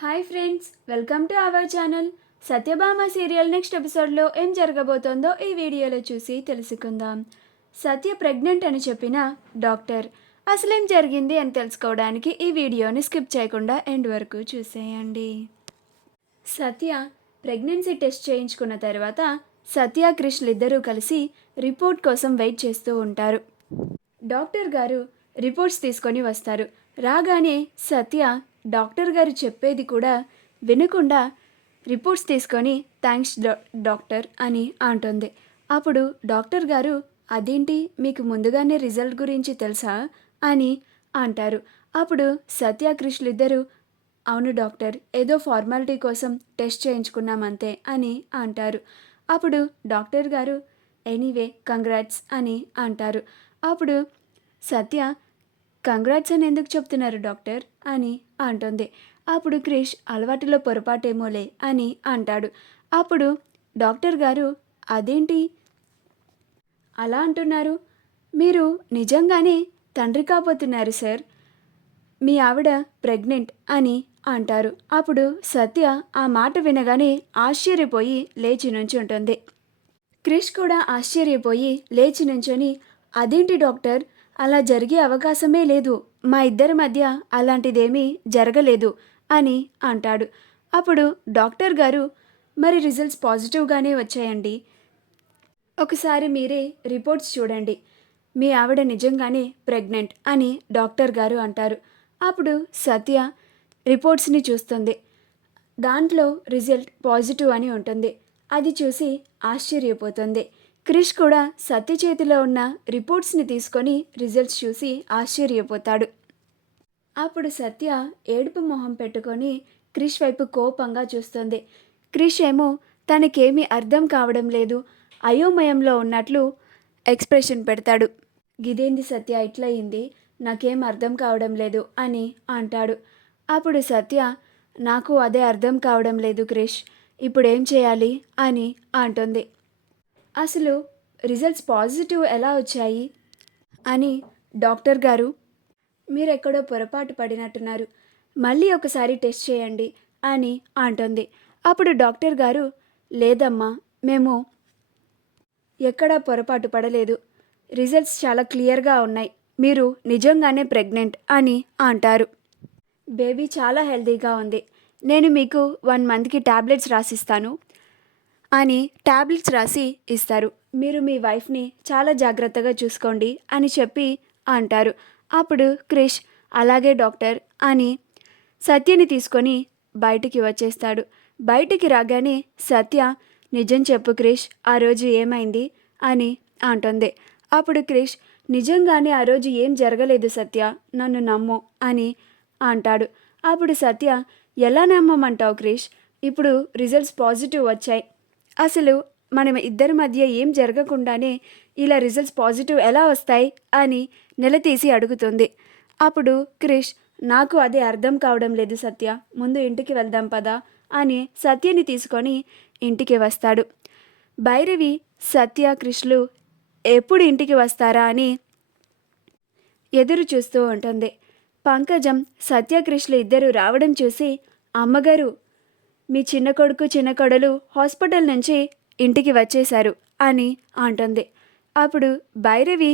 Hi friends, welcome to our channel. Satyabhama serial next ఎపిసోడ్లో ఏం జరగబోతోందో ఈ వీడియోలో చూసి తెలుసుకుందాం. సత్య ప్రెగ్నెంట్ అని చెప్పిన డాక్టర్ అసలేం జరిగింది అని తెలుసుకోవడానికి ఈ వీడియోని స్కిప్ చేయకుండా ఎండ్ వరకు చూసేయండి. సత్య ప్రెగ్నెన్సీ టెస్ట్ చేయించుకున్న తర్వాత సత్య క్రిష్లు ఇద్దరూ కలిసి రిపోర్ట్ కోసం వెయిట్ చేస్తూ ఉంటారు. డాక్టర్ గారు రిపోర్ట్స్ తీసుకొని వస్తారు. రాగానే సత్య డాక్టర్ గారు చెప్పేది కూడా వినకుండా రిపోర్ట్స్ తీసుకొని థ్యాంక్స్ డాక్టర్ అని అంటుంది. అప్పుడు డాక్టర్ గారు అదేంటి మీకు ముందుగానే రిజల్ట్ గురించి తెలుసా అని అంటారు. అప్పుడు సత్య క్రిష్లు ఇద్దరు అవును డాక్టర్, ఏదో ఫార్మాలిటీ కోసం టెస్ట్ చేయించుకున్నామంతే అని అంటారు. అప్పుడు డాక్టర్ గారు ఎనీవే కంగ్రాట్స్ అని అంటారు. అప్పుడు సత్య కంగ్రాట్స్ అని ఎందుకు చెప్తున్నారు డాక్టర్ అని అంటుంది. అప్పుడు క్రిష్ అలవాటులో పొరపాటేమోలే అని అంటాడు. అప్పుడు డాక్టర్ గారు అదేంటి అలా అంటున్నారు, మీరు నిజంగానే తండ్రి కాబోతున్నారు సార్, మీ ఆవిడ ప్రెగ్నెంట్ అని అంటారు. అప్పుడు సత్య ఆ మాట వినగానే ఆశ్చర్యపోయి లేచి నుంచుంటుంది. క్రిష్ కూడా ఆశ్చర్యపోయి లేచి నుంచొని అదేంటి డాక్టర్, అలా జరిగే అవకాశమే లేదు, మా ఇద్దరి మధ్య అలాంటిదేమీ జరగలేదు అని అంటాడు. అప్పుడు డాక్టర్ గారు మరి రిజల్ట్స్ పాజిటివ్గానే వచ్చాయండి, ఒకసారి మీరే రిపోర్ట్స్ చూడండి, మీ ఆవిడ నిజంగానే ప్రెగ్నెంట్ అని డాక్టర్ గారు అంటారు. అప్పుడు సత్య రిపోర్ట్స్ని చూస్తుంది. దాంట్లో రిజల్ట్ పాజిటివ్ అని ఉంటుంది. అది చూసి ఆశ్చర్యపోతుంది. క్రిష్ కూడా సత్య చేతిలో ఉన్న రిపోర్ట్స్ని తీసుకొని రిజల్ట్స్ చూసి ఆశ్చర్యపోతాడు. అప్పుడు సత్య ఏడుపు మొహం పెట్టుకొని క్రిష్ వైపు కోపంగా చూస్తుంది. క్రిష్ ఏమో తనకేమీ అర్థం కావడం లేదు, అయోమయంలో ఉన్నట్లు ఎక్స్ప్రెషన్ పెడతాడు. గిదేంది సత్య ఇట్లయింది, నాకేం అర్థం కావడం లేదు అని అంటాడు. అప్పుడు సత్య నాకు అదే అర్థం కావడం లేదు క్రిష్, ఇప్పుడేం చేయాలి అని అంటుంది. అసలు రిజల్ట్స్ పాజిటివ్ ఎలా వచ్చాయి అని డాక్టర్ గారు మీరెక్కడో పొరపాటు పడినట్టున్నారు, మళ్ళీ ఒకసారి టెస్ట్ చేయండి అని అంటుంది. అప్పుడు డాక్టర్ గారు లేదమ్మా, మేము ఎక్కడా పొరపాటు పడలేదు, రిజల్ట్స్ చాలా క్లియర్గా ఉన్నాయి, మీరు నిజంగానే ప్రెగ్నెంట్ అని అంటారు. బేబీ చాలా హెల్తీగా ఉంది, నేను మీకు 1 మంత్కి ట్యాబ్లెట్స్ రాసిస్తాను అని ట్యాబ్లెట్స్ రాసి ఇస్తారు. మీరు మీ వైఫ్ని చాలా జాగ్రత్తగా చూసుకోండి అని చెప్పి అంటారు. అప్పుడు క్రిష్ అలాగే డాక్టర్ అని సత్యని తీసుకొని బయటికి వచ్చేస్తాడు. బయటికి రాగానే సత్య నిజం చెప్పు క్రిష్, ఆ రోజు ఏమైంది అని అంటుంది. అప్పుడు క్రిష్ నిజంగానే ఆ రోజు ఏం జరగలేదు సత్య, నన్ను నమ్ము అని అంటాడు. అప్పుడు సత్య ఎలా నమ్మమంటావు క్రిష్, ఇప్పుడు రిజల్ట్స్ పాజిటివ్ వచ్చాయి, అసలు మనం ఇద్దరి మధ్య ఏం జరగకుండానే ఇలా రిజల్ట్స్ పాజిటివ్ ఎలా వస్తాయి అని నిలదీసి అడుగుతుంది. అప్పుడు క్రిష్ నాకు అదే అర్థం కావడం లేదు సత్య, ముందు ఇంటికి వెళ్దాం పదా అని సత్యని తీసుకొని ఇంటికి వస్తాడు. భైరవి సత్య క్రిష్లు ఎప్పుడు ఇంటికి వస్తారా అని ఎదురు చూస్తూ ఉంటుంది. పంకజం సత్య క్రిష్లు ఇద్దరు రావడం చూసి అమ్మగారు, మీ చిన్న కొడుకు చిన్న కొడలు హాస్పిటల్ నుంచి ఇంటికి వచ్చేశారు అని అంటుంది. అప్పుడు భైరవి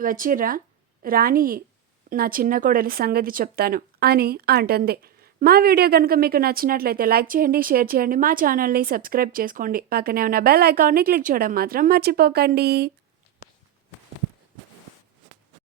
వచ్చిర్రా, రాణి నా చిన్న కోడలి సంగతి చెప్తాను అని అంటుంది. మా వీడియో కనుక మీకు నచ్చినట్లయితే లైక్ చేయండి, షేర్ చేయండి, మా ఛానల్ని సబ్స్క్రైబ్ చేసుకోండి, పక్కనే ఉన్న బెల్ ఐకాన్ని క్లిక్ చేయడం మాత్రం మర్చిపోకండి.